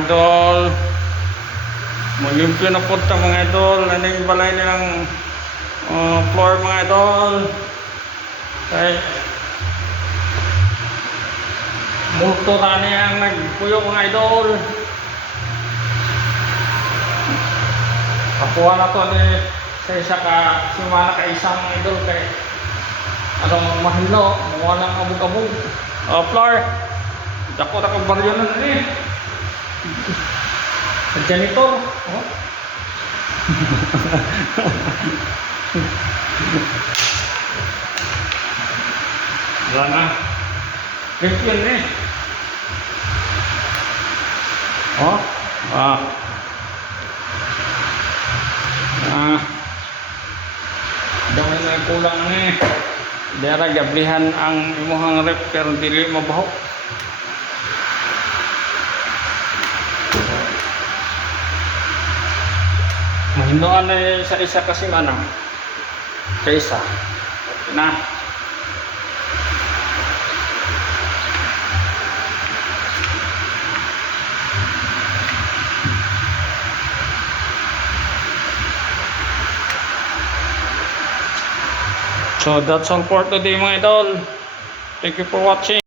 idol. Maglimpyo na po ito mga idol. Ano yung balay nilang uh, floor mga idol. Kay multo na niya nagpuyo mga idol. Kapuha na to ni sa isa ka simana ka isang idol kay ano mahilo, mga lang abog-abog. Oh, floor. Dako na kang baryo na. Sa janitor oh. Lana. Champion nih Oh Ah. Nah Dami na pulang nih. Daerah jablihan ang imuhang rep pero mau bau. Mahindoan na sa isa kasi manang. Sa isa. Na. So that's all for today mga idol. Thank you for watching.